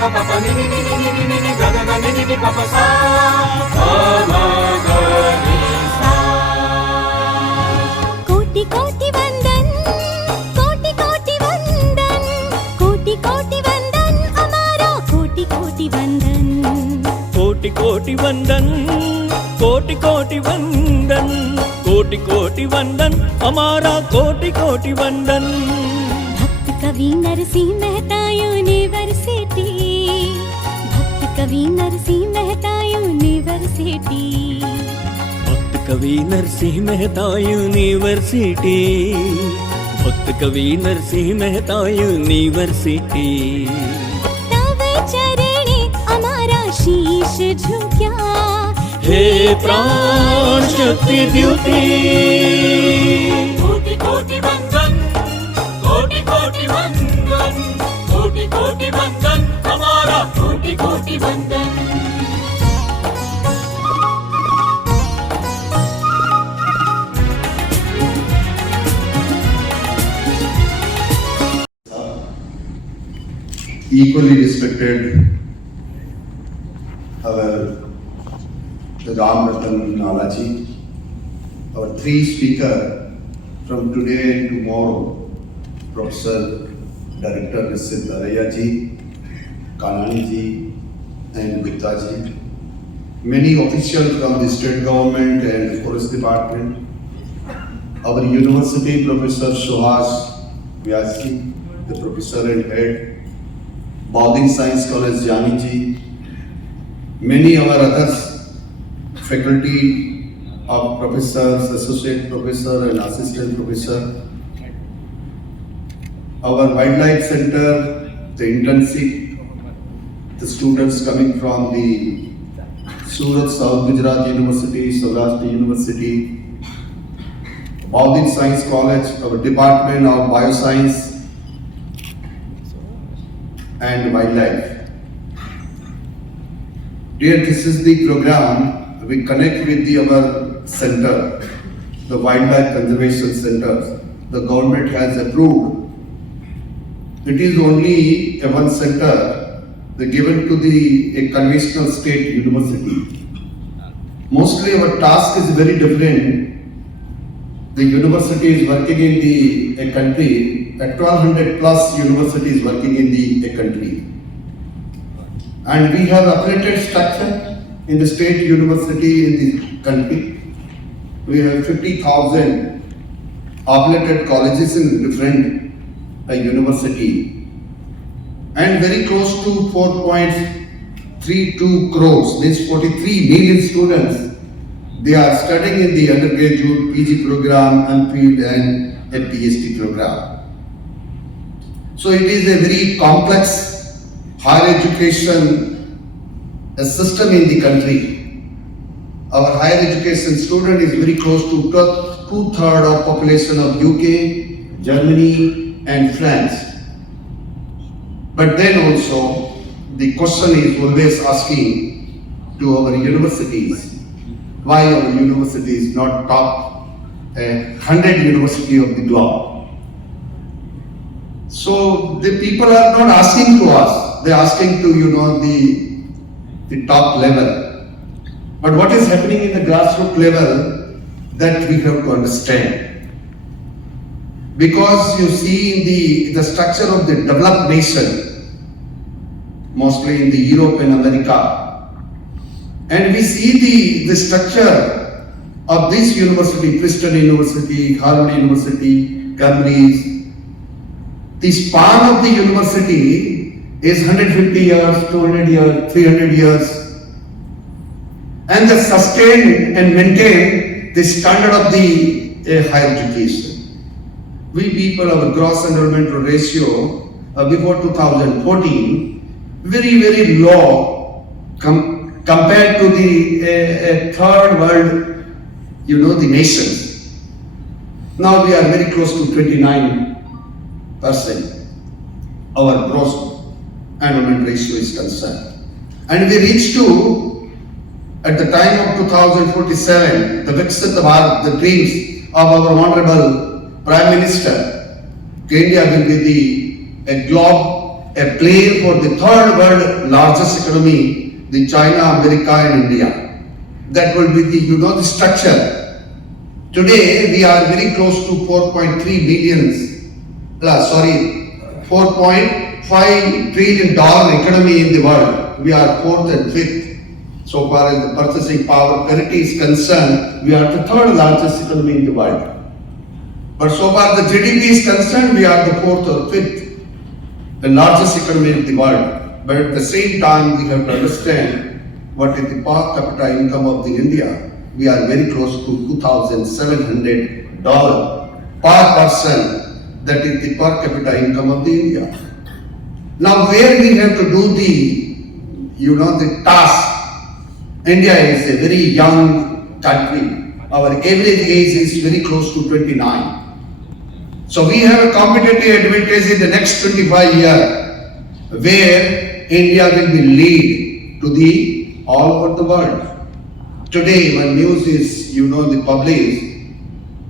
ga pa pa ni ni ni ni ni ni ni ga ga ga ni ni ni pa pa sa pa ma ga ni sa. कोटि कोटि वंदन, कोटि कोटि वंदन, कोटि कोटि वंदन हमारा कोटि कोटि वंदन. कोटि कोटि वंदन, कोटि कोटि वंदन, कोटि कोटि वंदन हमारा कोटि कोटि वंदन. भक्त कवि नरसिंह मेहता यूनिवर्सिटी, भक्त कवि नरसिंह मेहता यूनिवर्सिटी, भक्त कवि नरसिंह मेहता यूनिवर्सिटी, भक्त कवि नरसिंह मेहता यूनिवर्सिटी. तव चरणे हमारा शीश झुक्या, हे प्राण शक्ति द्युति. कोटि कोटि वंदन, कोटि कोटि वंदन, कोटि कोटि वंदन हमारा कोटि कोटि वंदन. Equally respected our Ram Ratan Nalaji, our three speakers from today and tomorrow, Professor Director Mr. Daraya ji, Kanani ji and Gupta ji, many officials from the state government and forest department, our university Professor Suhas Vyas ji, the professor and head, Bowding Science College Jani ji, many our others, faculty of professors, associate professor and assistant professor, our wildlife center, the internship, the students coming from the Surat South Gujarat University, Saurashtra University, Bowding Science College, our department of bioscience and wildlife. Dear, this is the program. We connect with our center, the Wildlife Conservation Center. The government has approved. It is only a one center given to a conventional state university. Mostly our task is very different. The university is working in a country, at 1200 plus universities working in a country. And we have operated structure in the state university in the country. We have 50,000 operated colleges in different university. And very close to 4.32 crores, means 43 million students, they are studying in the undergraduate PG program, MPhil and a PhD program. So it is a very complex higher education system in the country. Our higher education student is very close to 2/3 of population of UK, Germany and France. But then also the question is always asking to our universities, why our university is not top 100 university of the globe. So the people are not asking to us, they are asking to the top level. But what is happening in the grassroots level, that we have to understand. Because you see in the structure of the developed nation, mostly in the Europe and America, and we see the structure of this university, Princeton University, Harvard University, Cambridge. The span of the university is 150 years, 200 years, 300 years, and they sustain and maintain the standard of the higher education. We people, our gross enrollment ratio before 2014, very, very low compared to the third world, the nations. Now we are very close to 29%. Our gross enrollment ratio is concerned. And we reach to, at the time of 2047, the Viksit Bharat, the dreams of our Honorable Prime Minister, India will be a globe a player for the third world largest economy, the China, America and India. That will be the structure. Today we are very close to 4.3 billion, 4.5 trillion dollar economy in the world. We are fourth and fifth. So far as the purchasing power parity is concerned, we are the third largest economy in the world. But so far the GDP is concerned, we are the fourth or fifth, the largest economy in the world. But at the same time, we have to understand what is the per capita income of the India. We are very close to $2,700 per person. That is the per capita income of the India. Now, where we have to do the task. India is a very young country. Our average age is very close to 29. So we have a competitive advantage in the next 25 years, where India will be lead to the all over the world. Today, when news is the published,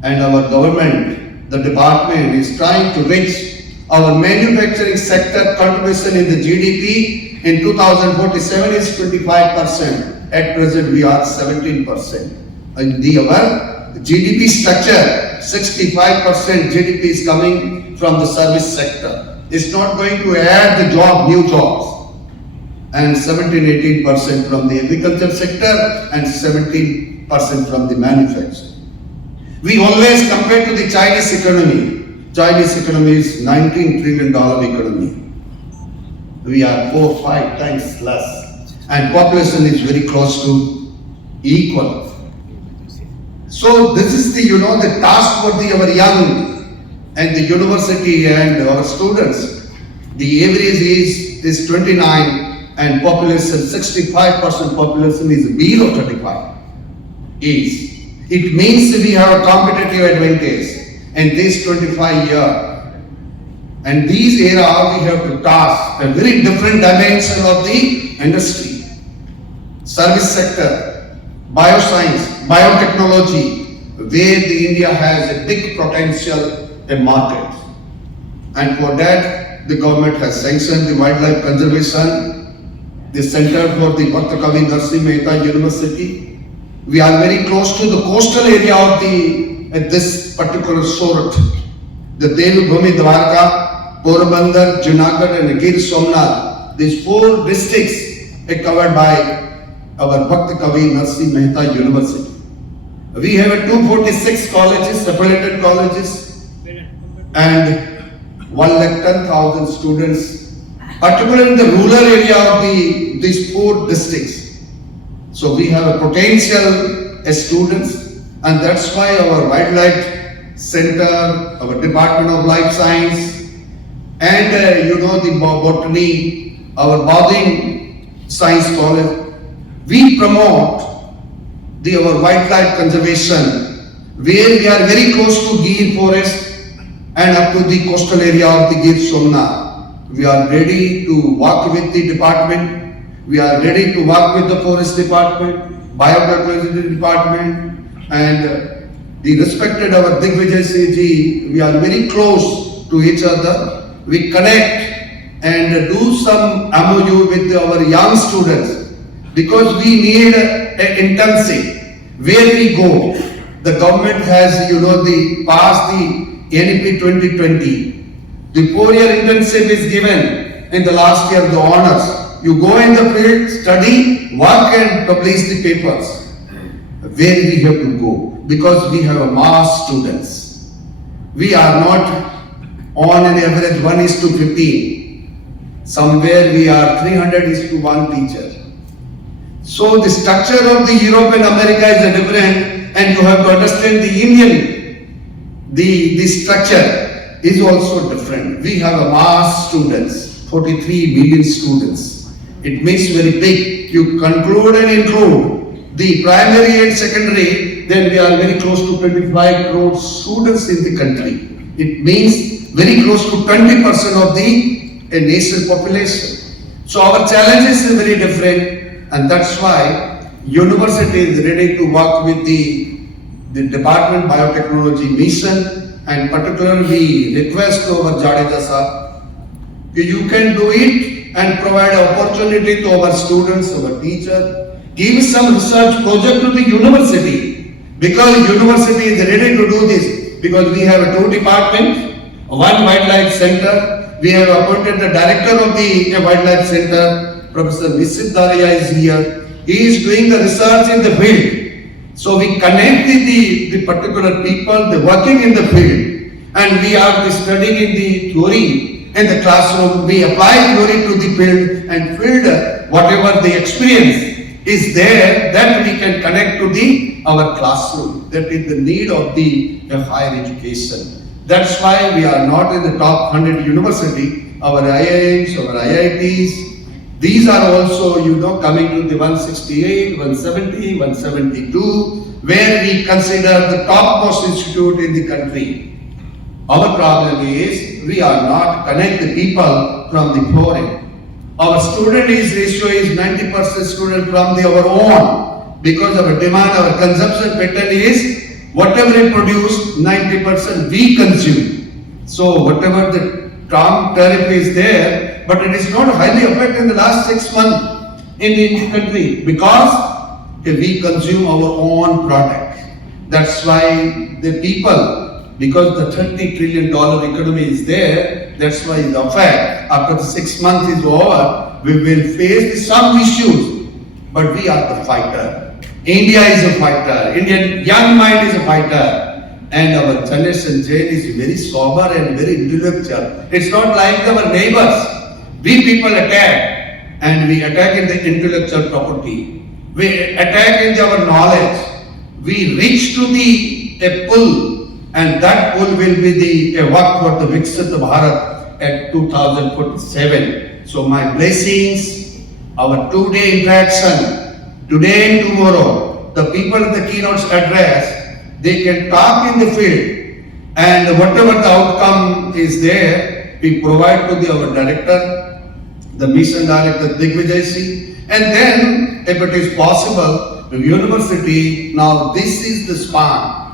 and our government, the department is trying to reach our manufacturing sector contribution in the GDP in 2047 is 25%. At present, we are 17%. In our GDP structure, 65% GDP is coming from the service sector. It's not going to add the new jobs. And 17-18% from the agriculture sector and 17% from the manufacturing. We always compare to the Chinese economy. Chinese economy is $19 trillion economy. We are 4-5 times less. And population is very close to equal. So this is the task for our young and the university and our students. The average age is 29 and population 65% population is below 35 age. It means we have a competitive advantage in this 25 year. And these era we have to task a very different dimension of the industry. Service sector, bioscience, biotechnology, where the India has a big potential in market. And for that, the government has sanctioned the wildlife conservation, the Center for the Biotechhnology Mehta University. We are very close to the coastal area of this particular sort. The Devbhumi, Dwarka, Porabandar, Junagadh and Gir Somnath, these 4 districts are covered by our Bhakt Kavi Narsi Mehta University. We have 246 colleges, affiliated colleges, and 110,000 students, particularly in the rural area of these 4 districts. So we have a potential as students, and that's why our Wildlife Center, our Department of Life Science, and the botany, our Baudin Science College, we promote our wildlife conservation, where we are very close to Gir forest and up to the coastal area of the Gir Somnath. We are ready to work with the department. We are ready to work with the forest department, biotechnology department, and the respected our Digvijay Seji. We are very close to each other. We connect and do some MOU with our young students. Because we need an internship. Where we go, the government has, passed the NEP 2020. The 4-year internship is given in the last year, the honors. You go in the field, study, work and publish the papers. Where we have to go? Because we have a mass students. We are not on an average 1:15. Somewhere we are 300:1 teacher. So the structure of the Europe and America is different, and you have to understand the Indian, the structure is also different. We have a mass students, 43 million students. It makes very big. You conclude and include the primary and secondary, then we are very close to 25 crore students in the country. It means very close to 20% of the nation population. So our challenges is very different. And that's why university is ready to work with the Department Biotechnology mission, and particularly request to our Jadeja sir, You can do it and provide opportunity to our students, our teachers. Give some research project to the university, because university is ready to do this, because we have two departments, one wildlife center. We have appointed the director of the wildlife center, Professor Nisit Daria is here. He is doing the research in the field. So we connect the particular people, the working in the field, and we are studying in the theory in the classroom. We apply theory to the field, and field, whatever the experience is there, that we can connect to our classroom. That is the need of the higher education. That's why we are not in the top 100 university. Our IIMs, our IITs, these are also, coming to the 168, 170, 172, where we consider the topmost institute in the country. Our problem is we are not connect the people from the foreign. Our student ratio is 90% student from our own, because our demand, our consumption pattern is whatever we produce, 90% we consume. So whatever the tariff is there, but it is not highly affected in the last 6 months in the country, because we consume our own product. That's why the people, because the $30 trillion economy is there, that's why the fact after the 6 months is over, we will face some issues, but we are the fighter. India is a fighter. Indian young mind is a fighter, and our generation Z is very sober and very intellectual. It's not like our neighbors. We people attack, and we attack in the intellectual property. We attack in our knowledge. We reach to a pull, and that pull will be a work for the Viksit Bharat at 2047. So my blessings, our two-day interaction, today and tomorrow, the people in the keynote address, they can talk in the field, and whatever the outcome is there, we provide to our director, the mission director Digvijay Singh, and then if it is possible, the university, now this is the span.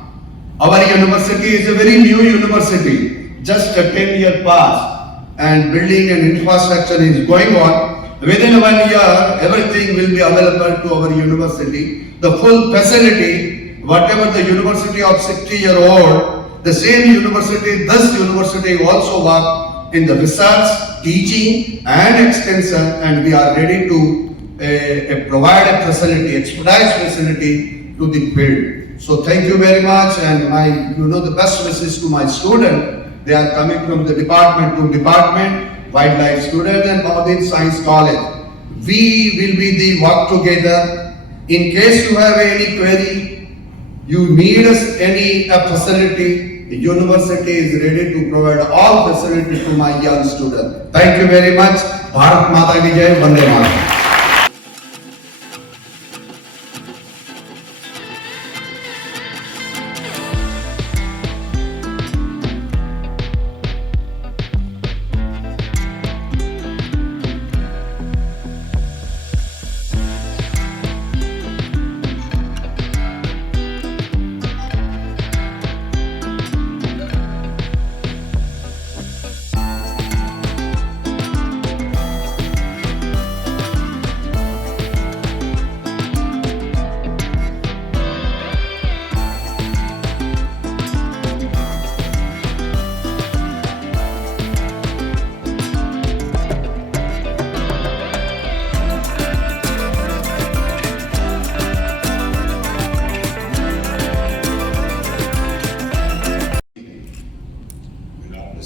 Our university is a very new university, just a 10-year past, and building and infrastructure is going on. Within 1 year, everything will be available to our university. The full facility, whatever the university of 60-year-old, the same university, this university also work in the research, teaching and extension, and we are ready to provide a facility, expedite facility to the field. So thank you very much, and the best wishes to my student. They are coming from the department to department. Wildlife student and Mamegrment Science College. We will be the work together. In case you have any query, you need any facility, the university is ready to provide all facility to my young student. Thank you very much. Bharat Mata ki Jai, Vande Mataram.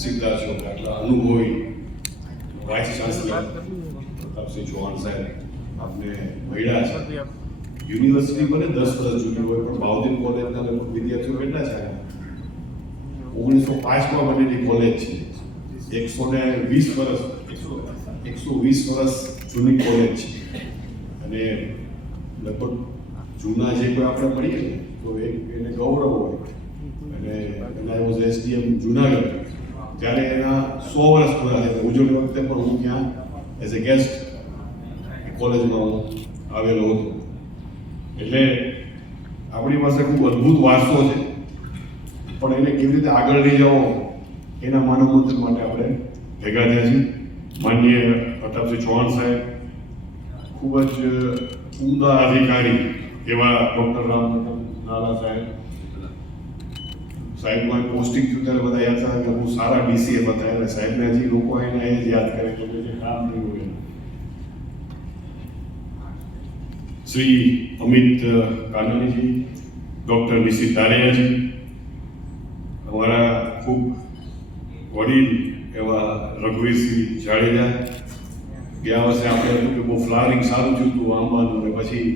Siddha છો આટલા અનુભવી vice chancellor Pratapsinh ચૌહાણ સાહેબ આપને મળ્યા છે. યુનિવર્સિટી ભલે 10 વર્ષ જૂની હોય, પણ બાઉદીન કોલેજના વિદ્યાર્થીઓ કેટલા છે? 1905માં બનેલી કોલેજ છે. 120 વર્ષ જૂની કોલેજ છે, અને લગભગ જૂના જે કોઈ આપણે પડીએ ને તો એને ગૌરવ હોય. અને આઈ વોઝ એસડીએમ જુનાગઢ, ત્યારે એના 100 વર્ષ પૂરા થયા. ઉજવણી વખતે પણ હું ત્યાં એઝ એ ગેસ્ટ કોલેજમાં હું આવેલો હતો. એટલે આપણી પાસે ખૂબ અદ્ભુત વારસો છે, પણ એને કેવી રીતે આગળ લઈ જવો એના માનવ મંથન માટે આપણે ભેગા થયા છીએ. માનનીય પ્રતાપસિંહ ચૌહાણ સાહેબ, ખૂબ જ ઉમદા અધિકારી એવા ડૉક્ટર રામ નાલા સાહેબમાં પોસ્ટિંગ થયું ત્યારે બધા યાદ હતા કે બહુ સારા ડીસીએ હતા, એટલે સાહેબને હજી લોકો એને એ જ યાદ કરે કે જે કામ થયું હોય. શ્રી અમિત કાનાણીજી, ડૉક્ટર નિશિત દારેયાજી, અમારા ખૂબ વડીલ એવા રઘુવીરસિંહ જાડેજા. ગયા વર્ષે આપણે હતું કે બહુ ફ્લાવરિંગ સારું થયું હતું આંબાનું, અને પછી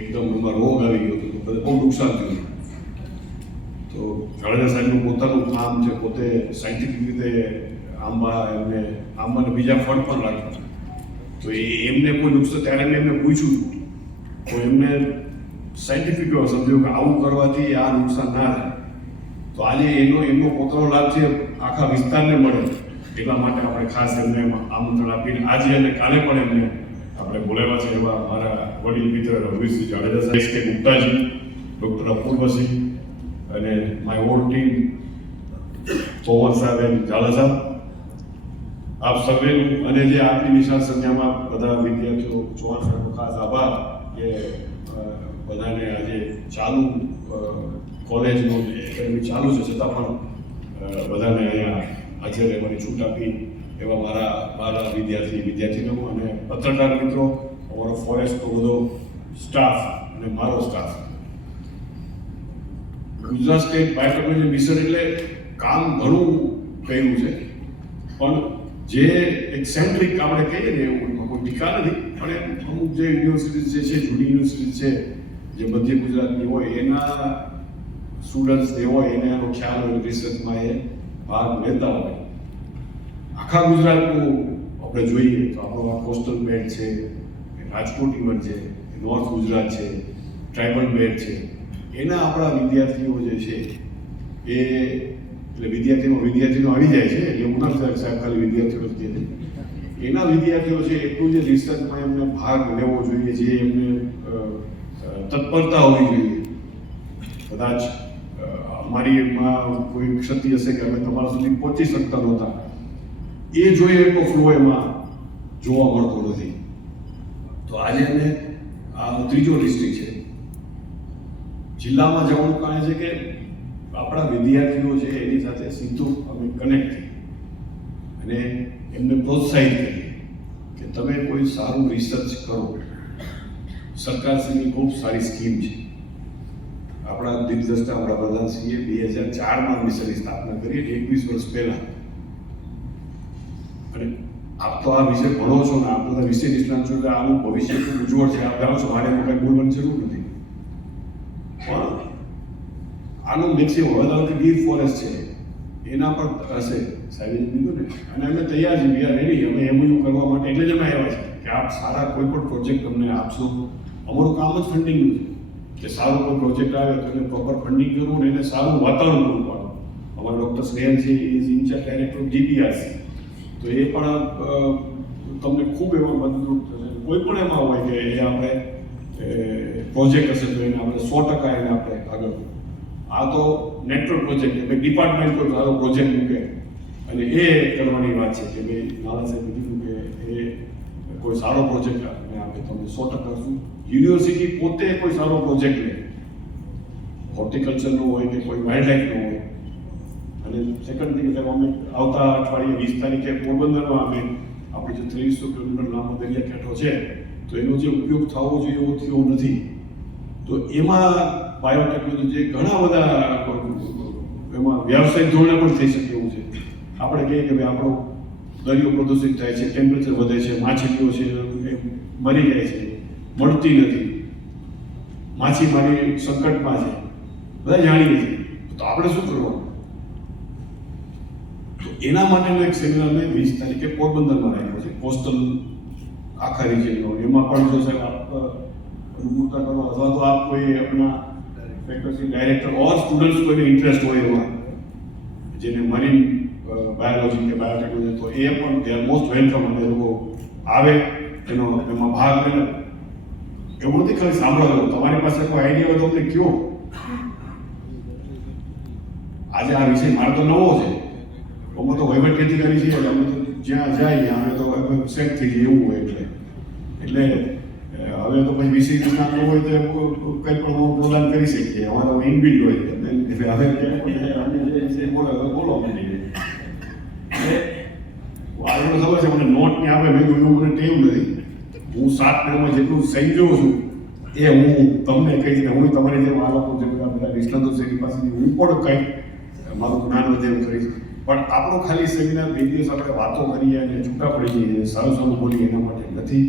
એકદમ એમાં રોગ આવી ગયો હતો, બહુ નુકસાન થયું. તો જાડેજા સાહેબનું પોતાનું કામ છે, પોતે સાયન્ટિફિક રીતે આંબાને બીજા ફળ પણ રાખે. તો એમને કોઈ નુકસાન, ત્યારે મેં એમને પૂછ્યું તો એમને સાયન્ટિફિક સમજ્યું કે આવું કરવાથી આ નુકસાન ના થાય. તો આજે એમનો પોતાનો લાભ છે આખા વિસ્તારને મળે, એટલા માટે આપણે ખાસ એમને આમંત્રણ આપીને આજે અને કાલે પણ એમને આપણે બોલાવ્યા છે. એવા મારા વડીલ મિત્ર રઘુવીરસિંહ જાડેજા સાહેબ, કે ગુપ્તાજી, ડૉક્ટર અપૂર્વસિંહ અને માય ઓલ્ડ ટીમ, ચૌહાણ સાહેબ અને ઝાલા સાહેબ, આપ સર્વેનું અને જે આટલી વિશાળ સંખ્યામાં બધા વિદ્યાર્થીઓ, ચૌહાણ સાહેબનો ખાસ આભાર કે બધાને આજે ચાલુ કોલેજનો એકેડમી ચાલુ છે છતાં પણ બધાને અહીંયા હાજર રહેવાની છૂટ આપી. એવા મારા વિદ્યાર્થીઓ અને પત્રકાર મિત્રો, અમારો ફોરેસ્ટનો બધો સ્ટાફ અને મારો સ્ટાફ. ગુજરાત સ્ટેટ બાયોટેકનોલોજી મિશન એટલે કામ ઘણું કર્યું છે, પણ જે એક્સેન્ટ્રિક આપણે કહીએ ને એવું કોઈ ટીકા નથી, પણ અમુક જે યુનિવર્સિટી છે, જૂની યુનિવર્સિટી છે, જે મધ્ય ગુજરાતની હોય, એના સ્ટુડન્ટ્સ જે હોય એને એનો ખ્યાલ હોય, રિસર્ચમાં એ ભાગ લેતા હોય. આખા ગુજરાતનું આપણે જોઈએ તો આપણો આ કોસ્ટલ બેલ્ટ છે, રાજકોટ ઇવન છે, નોર્થ ગુજરાત છે, ટ્રાઇબલ બેલ્ટ છે, એના આપણા વિદ્યાર્થીઓ જે છે એ એટલે વિદ્યાર્થીઓ આવી જાય છે, એવું ના સાહેબ ખાલી વિદ્યાર્થીઓ જ કહે, એના વિદ્યાર્થીઓ છે એટલું જે રિસર્ચમાં એમને ભાગ લેવો જોઈએ, જે એમને તત્પરતા હોવી જોઈએ. કદાચ અમારી એમાં કોઈ ક્ષતિ હશે કે અમે તમારા સુધી પહોંચી શકતા નહોતા, એ જોઈએ એટલો ફ્લો એમાં જોવા મળતો નથી. તો આજે અમે આ ત્રીજો ડિસ્ટ્રિક્ટ છે, જિલ્લામાં જવાનું કારણ છે કે આપણા વિદ્યાર્થીઓ છે એની સાથે સીધું અમે કનેક્ટ થઈ અને એમને પ્રોત્સાહિત કરીએ કે તમે કોઈ સારું રિસર્ચ કરો. સરકારશ્રીની ખૂબ સારી સ્કીમ છે. આપણા દિગ્દર્શક વડાપ્રધાનશ્રીએ 2004માં મિશનની સ્થાપના કરી, 21 વર્ષ પહેલા. અને આપ તો આ વિષય ભણો છો ને, આપ બધા વિષય નિષ્ણાત છો, એટલે આનું ભવિષ્ય ખૂબ ઉજ્જવળ છે. આપ જાણો છો, મારે એમાં કંઈ બોલવાની જરૂર નથી, પણ આનું મેક્સિમમ હવે ધારો કે ગીર ફોરેસ્ટ છે એના પર હશે સાહેબે કીધું ને, અને અમે તૈયાર છીએ, વી આર રેડી. અમે એમઓયુ કરવા માટે એટલે જ અમે આવ્યા છે કે આપ સારા કોઈ પણ પ્રોજેક્ટ અમને આપશો. અમારું કામ જ ફંડિંગનું છે કે સારો કોઈ પ્રોજેક્ટ આવે તો એને પ્રોપર ફંડિંગ કરવું ને એને સારું વાતાવરણ પૂરું પાડવું. અમારા ડૉક્ટર સ્નેહલ છે, ઇઝ ઇન્ચાર્જ ડાયરેક્ટર ઓફ જીપીઆરસી, તો એ પણ તમને ખૂબ એમાં મદદરૂપ થશે. કોઈ પણ એમાં હોય કે એ આપણે પ્રોજેક્ટ હશે તો એને આપણે 100% એને આપણે આગળ. આ તો નેટવર્ક પ્રોજેક્ટ એટલે ડિપાર્ટમેન્ટ કોઈ સારો પ્રોજેક્ટ મૂકે અને એ કરવાની વાત છે કે ભાઈ નાના સાહેબે કીધું કે એ કોઈ સારો પ્રોજેક્ટ આપણે તમને 100% શું. યુનિવર્સિટી પોતે કોઈ સારો પ્રોજેક્ટ લે, હોર્ટિકલ્ચરનો હોય કે કોઈ વાઇલ્ડ લાઈફનો હોય. અને સેકન્ડ થિંગ એટલે અમે આવતા અઠવાડિયે 20 તારીખે પોરબંદરમાં અમે આપણે જે 2300 કિલોમીટર લાંબો દરિયાકાંઠો છે તો એનો જે ઉપયોગ થવો જોઈએ એવો થયો નથી. તો એમાં બાયોટેકનોલોજી ઘણા બધા એમાં વ્યવસાયિક ધોરણે પણ થઈ શકે એવું છે. આપણે કહીએ કે ભાઈ આપણો દરિયો પ્રદૂષિત થાય છે, ટેમ્પરેચર વધે છે, માછલીઓ છે એ મરી જાય છે, મળતી નથી, માછીમારી સંકટમાં છે, બધા જાણીએ છીએ. તો આપણે શું કરવાનું? તો એના માટેનો એક સેમિનાર મેં 20 તારીખે પોરબંદરમાં રાખ્યો છે, કોસ્ટલ આખા રિજિયનનો. એમાં પણ જો સાહેબ આપ રૂબરૂતા કરો અથવા તો આપ કોઈ આપણા ફેકલ્ટી ડાયરેક્ટર ઓર સ્ટુડન્ટ્સ કોઈને ઇન્ટરેસ્ટ હોય એમાં જેને મરીન બાયોલોજી કે બાયોટેકનોલોજી, તો એ પણ દે આર મોસ્ટ વેલકમ. અને લોકો આવે એમાં ભાગ લે. એવું નથી ખાલી સાંભળવાનું, તમારી પાસે કોઈ આઈડિયા હોય તો અમને કયો. આજે આ વિષય મારે તો નવો છે, અમે તો વહીવટી અધિકારી છીએ, અમે તો જ્યાં જાય અમે તો હવે સેટ થઈ જાય એવું હોય એટલે હવે તો પછી વિષય નાખવો હોય તો કંઈ પણ પ્રોગ્રામ કરી શકીએ, અમારો ઇનબિલ્ડ હોય એટલે હવે બોલો આગળ ખબર છે મને નોટ ને આવે મેં એવું મને ટેવ નથી. હું 7 મહિનામાં જેટલું સમજ્યો છું એ હું તમને કહીશ ને હું તમારી જેમ આ લોકો જે બધા નિષ્ણાતો છે એની પાસેથી હું પણ કંઈક મારું જ્ઞાન વધે એવું કરીશ. પણ આપણો ખાલી સેમિનાર 2 દિવસ આપણે વાતો કરીએ અને છૂટા પડી જઈએ સારું સારું બોલીએ એના માટે નથી.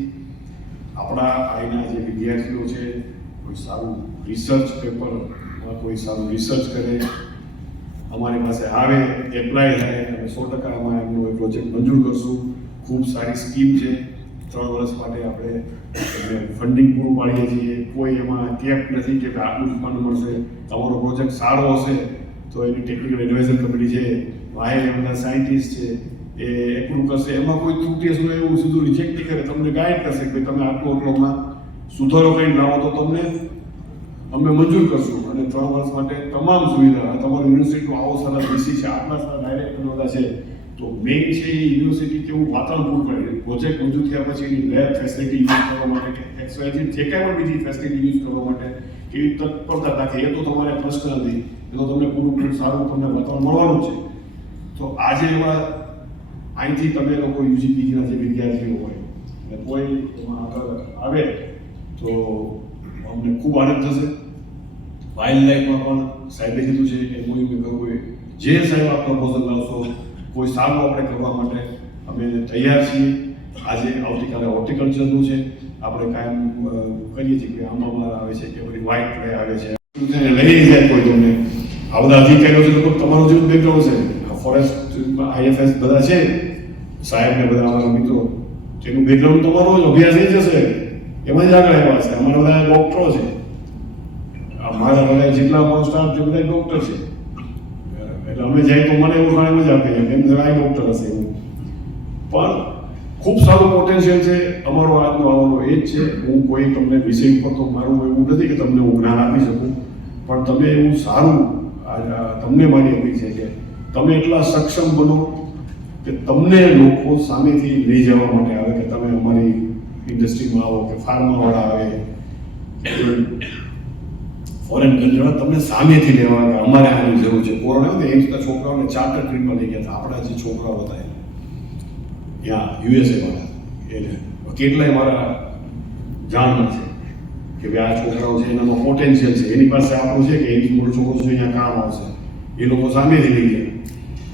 આપણા અહીંના જે વિદ્યાર્થીઓ છે કોઈ સારું રિસર્ચ પેપરમાં કોઈ સારું રિસર્ચ કરે, અમારી પાસે આવે, એપ્લાય થાય અને 100% અમે એમનો એક પ્રોજેક્ટ મંજૂર કરશું. ખૂબ સારી સ્કીમ છે, 3 વર્ષ માટે આપણે ફંડિંગ પૂરું પાડીએ છીએ. કોઈ એમાં કેપ નથી કે આટલું જ ફંડ મળશે. તમારો પ્રોજેક્ટ સારો હશે તો એની ટેકનિકલ એડવાઇઝર કમિટી છે, વાય બધા સાયન્ટિસ્ટ છે એ એપ્રૂવ કરશે. એમાં કોઈ ત્રુટિ હશે એવું સીધું રિજેક્ટ નહીં કરે, તમને ગાઈડ કરશે કે તમે આટલું સુધારો કરીને લાવો તો તમને અમે મંજૂર કરશું. અને 3 વર્ષ માટે તમામ સુવિધા, તમારી યુનિવર્સિટીનો આવો સારા વીસી છે, આટલા સારા ડાયરેક્ટર બધા છે, તો મેઇન છે એ યુનિવર્સિટી કેવું વાતાવરણ પૂરું કરે. પ્રોજેક્ટ મંજૂર થયા પછી એની લેબ ફેસિલિટી યુઝ કરવા માટે કે એક્સવાયઝેડ જે કાંઈ પણ બીજી ફેસિલિટી યુઝ કરવા માટે કેવી તત્પરતા રાખે એ તો તમારે પ્રશ્ન નથી, એ તો તમને પૂરું સારું તમને વાતાવરણ મળવાનું છે. તો આજે એવા અહીંથી તમે લોકો યુજીપીજીના જે વિદ્યાર્થીઓ હોય અને કોઈ એમાં આગળ આવે તો અમને ખૂબ આનંદ થશે. વાઇલ્ડ લાઈફમાં પણ સાહેબે કીધું છે કે કોઈ કરવું જે સાહેબ આ પ્રપોઝલ લાવશો કોઈ સારું આપણે કરવા માટે અમે તૈયાર છીએ. આજે આવતીકાલે હોર્ટિકલ્ચરનું છે, આપણે કાયમ કરીએ છીએ કે આંબામાં આવે છે કે પછી વ્હાઇટ પ્લે આવે છે લઈ જાય કોઈ તમને આ બધા અધિકારીઓ છે લોકો તમારું જેવું બેકગ્રાઉન્ડ છે, ફોરેસ્ટ આઈએફએસ બધા છે સાહેબ ને બધા અમારા મિત્રો, તેનું બેકગ્રાઉન્ડ તમારો જ અભ્યાસ થઈ જશે એમાં જ આગળ આવ્યા છે. અમારા બધા ડોક્ટરો છે, અમારા બધા જેટલા પણ સ્ટાફ છે બધા ડોક્ટર છે, એટલે અમે જાય તો મને એવું ખાણે મજા આપે એમ આ ડોક્ટર હશે એવું. પણ ખૂબ સારું પોટેન્શિયલ છે અમારો આજનો આવવાનો એ જ છે. હું કોઈ તમને વિષય ઉપર તો મારું એવું નથી કે તમને હું જ્ઞાન આપી શકું, પણ તમે એવું સારું તમને મારી અપીલ છે કે તમે એટલા સક્ષમ બનો કે તમને લોકો સામેથી લઈ જવા માટે આવે કે તમે અમારી ઇન્ડસ્ટ્રીમાં આવો કે ફાર્માવાળા આવે ફોરેન કન્ટ્રીમાં તમને સામેથી લેવા કે અમારે આની જરૂર છે. કોરોના હતો એ જ છોકરાઓને ચાર્ટર ટ્રીટમાં લઈ ગયા હતા. આપણા જે છોકરાઓ હતા ત્યાં યુએસએ વાળા એને કેટલાય મારા જાણમાં છે કે ભાઈ આ છોકરાઓ છે એનામાં પોટેન્શિયલ છે, એની પાસે આપણું છે કે એની મોટો છોકરો છે અહીંયા કામ આવશે, એ લોકો સામેથી લઈ ગયા.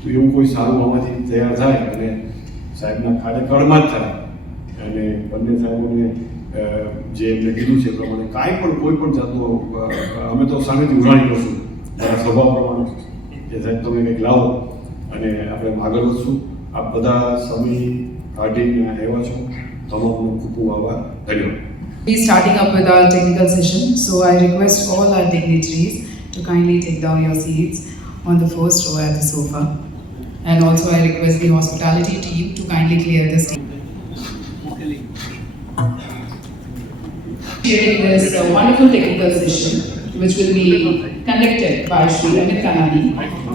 તો એવું કોઈ સારું આમાંથી તૈયાર થાય અને સાહેબના ખાડે કળમાં જ થાય અને બંને સાહેબોને જે એમને કીધું છે એ પ્રમાણે કાંઈ પણ કોઈ પણ જાતનો અમે તો સામેથી ઉઘરાણી કરશું મારા સ્વભાવ પ્રમાણે કે સાહેબ તમે કંઈક લાવો અને આપણે આગળ વધશું. આપ બધા સમય કાઢીને આવ્યા છો, તમામનો ખૂબ ખૂબ આભાર, ધન્યવાદ. We're starting up with our technical session, so I request all our dignitaries to kindly take down your seats on the first row at the sofa, and also I request the hospitality team to kindly clear the stage. Sharing this wonderful technical session, which will be conducted by Shri Amit Kanani,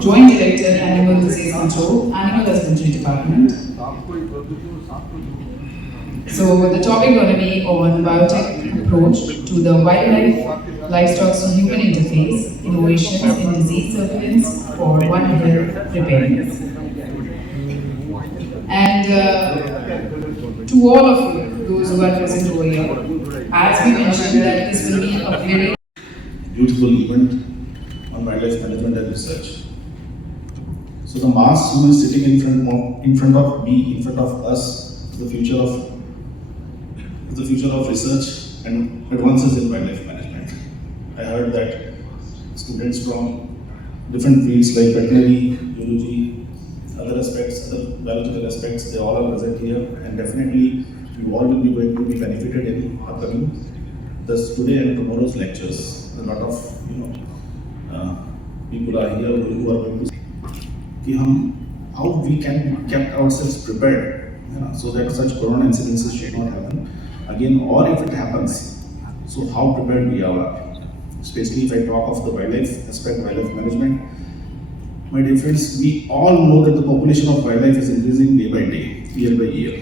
Joint Director, Animal Disease Control, Animal Husbandry Department. So the topic going to be on biotech approach to the wildlife, livestock to human interface, innovations in disease surveillance for One Health preparedness. And to all of you, those who are present over here, as we mentioned that this will be a very beautiful event on wildlife management and research. So the mass who is sitting in front of me, in front of us, is the future of research and advances in wildlife management. I heard that students from different fields like veterinary, biology, other aspects, other biological aspects, they all are present here, and definitely you all will be going to be benefited in upcoming today and tomorrow's lectures. A lot of people are here who are going to see how we can kept ourselves prepared so that such corona incidences should not happen again, or if it happens, so how prepared we are. Especially if I talk of the wildlife aspect, wildlife management, my dear friends, we all know that the population of wildlife is increasing day by day, year by year.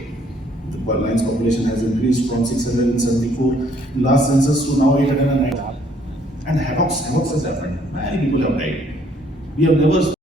But lions population has increased from 674 in last census to now 809. And havoc has happened. Many people have died. We have never